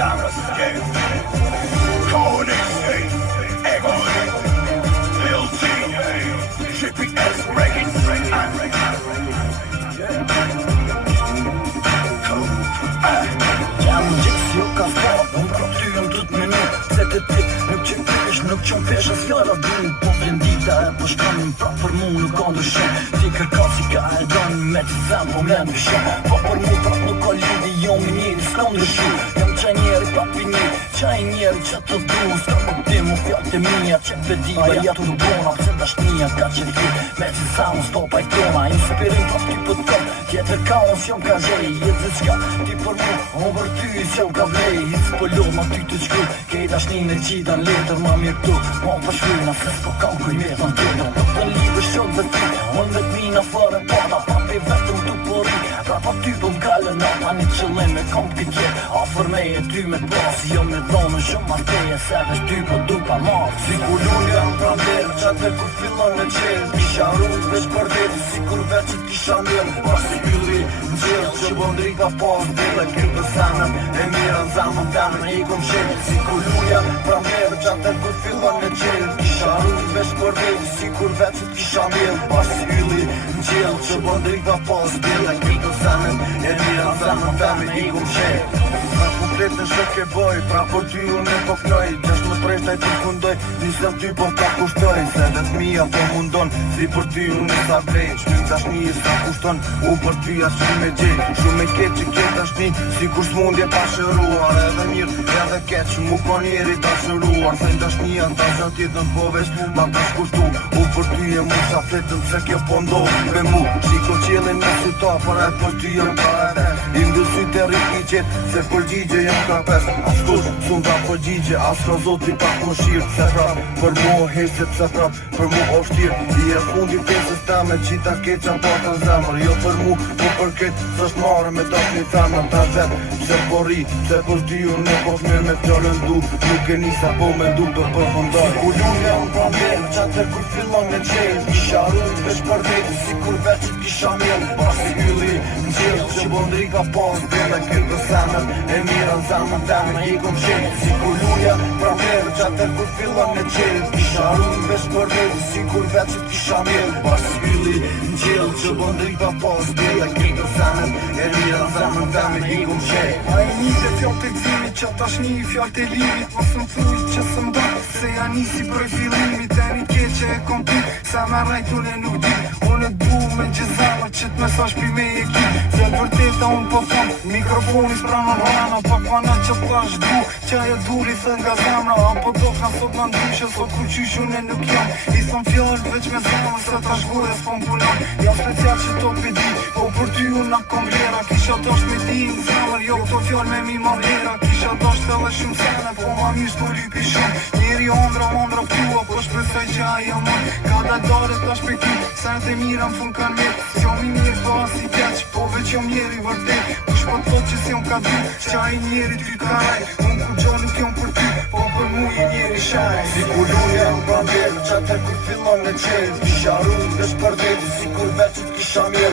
zamrës Konix, ego Lil T, GPS Records Jam gjithë jo ka fat, unë pra ty jam dhët minut Se të ti nuk qenë pesh, nuk qenë pesh as fjalla du Po vjen dita e po shkanin pra për mu nuk ka ndryshim Ti kërka si ka e dan me që zem po mlen ndryshim Po për mu pra nuk ka lidi jo me njeri s'ka ndryshim Jam qaj njeri papi një, qaj njeri që të du S'ka më ti mu fjall të mija që të diva ja të rubona Pse dashnija ka që ti me që zem s'to pajtona Inspirim pra ty për të tjetër ka unë s'jom ka zhej Jetë zë qka ti për mu, unë për ty s'jom ka vlej Hitë s'pëllo ma ty të qkuj Kej dashnin e qita në letër ma mirë këtu Ma për shvina se s'po kam kuj metën tjetër Të të lidhë shok dhe ty Unë dhe t'mina fërë pata Papi vetëm t'u pori Pra pa ty po m'kallë nata Një qëllim e kom t'i tjetë Afer me e ty me t'pasi Jo me dhonë shumë marteje Se vesh ty po du pa marë Si kur unë jam pra mderë Qatë kur fillon me qelë Kisha rrugë veç për vetë Si kur veqët kisha mjellë Pasi ylli në gjellë Që bëndri ka pas Dhe kërë sanën E mira në zamën tamë E i kom qelë Si kur unë jam pra mderë Qatë kur fillon me qelë Kisha rrugë veç për vetë Si kur veqët kisha mjellë Pasi ylli në gjellë Që bëndri ka pas Dhe kërë sanën E mira në zamën tamë E i kom qelë Komplet në shok e boj, pra për ty unë e po knoj Gjesht më prejshtaj të fundoj, nisëm ty po m'ka kushtoj Se dhe t'mija po mundon, si për ty unë e sa vlej Shmim dashni e sa kushton, unë për ty as shumë e gjej Shumë e keq që ke dashni, si kur s'mundje ta shëruar Edhe mirë, edhe keq, mu ko njeri ta shëruar Se dashnia ta zën tjetën po veç, ma ta shkushtu Unë për ty e mu sa fletëm se kjo po ndohë me mu Shiko qelin me si ta, për e për ty jëm ka e vesh Indësy të riki qetë, se përgjigje jëm ka pes Askush, sun ta përgjigje, as ka zoti pa ku shirë Se prap, për mu o hesë, pse prap, për mu o shtirë I e fundi pesës ta me qita keqa pa të zemër Jo për mu, po për ketë, s'është marë me dok një femër Ta vetë, pse pori, se për ty unë në po shme me fjallën du Nuk e nisa po me du për përfundoj Si kur unë jam pra mjerë, qatë kur fillon me qelë Kisha rrugë veç për vetë, si kur veqët kisha mjelë Pasi ylli në gjellë, që bëndri ka pas Dhe kërë sanën, e mira në zamën teme I kom qelë, si kur luja pra mjerë Qatë kur fillon me qelë Kisha rrugë veç për vetë, si kur veqët kisha mjelë Pasi ylli në gjellë, që bëndri ka pas Dhe kërë sanën, e mira në zamën teme I kom qelë A e njite fjall të gzimit, që tash një fjall të limit Mos më thuj që së mba, se ja nisi prej fillimit E një keqe e kom ty, sa me rajt unë e nuk di Unë e du me gjezama, që t'mesash pi me e ki Se vërteta unë po fond, mikrofonis pranë në rana Pak pana që t'ash du, që e duri thë nga zamra Apo do ka sot në ndryshe, sot ku qysh unë e nuk jam I thëm fjall veç me zamra, se t'ash goja s'pon punon Jam special që to pedi, po për ty unë na kom vlera Kisha dosh me ti në zamër, jo këto fjall me mi ma vlera Kisha dosh të dhe shumë sene, po ma mirë s'to lypi shumë Njeri ondra pëtua, po shpresoj që ajo më Ka da dare t'ash pe ty, sen të mira më fun kan mirë S'jom i mirë po as i keq, po veç jom njeri vërtet Kush po t'thot që s'jom ka ty, që a i njeri ty t'karaj Unë ku gjo nuk jom për ty, po për mu i njeri shaj Si kur unë jam pra mjerë, qatë kur fillon me qelë Kisha rrugë veç për vetë, si kur veqët kisha mjerë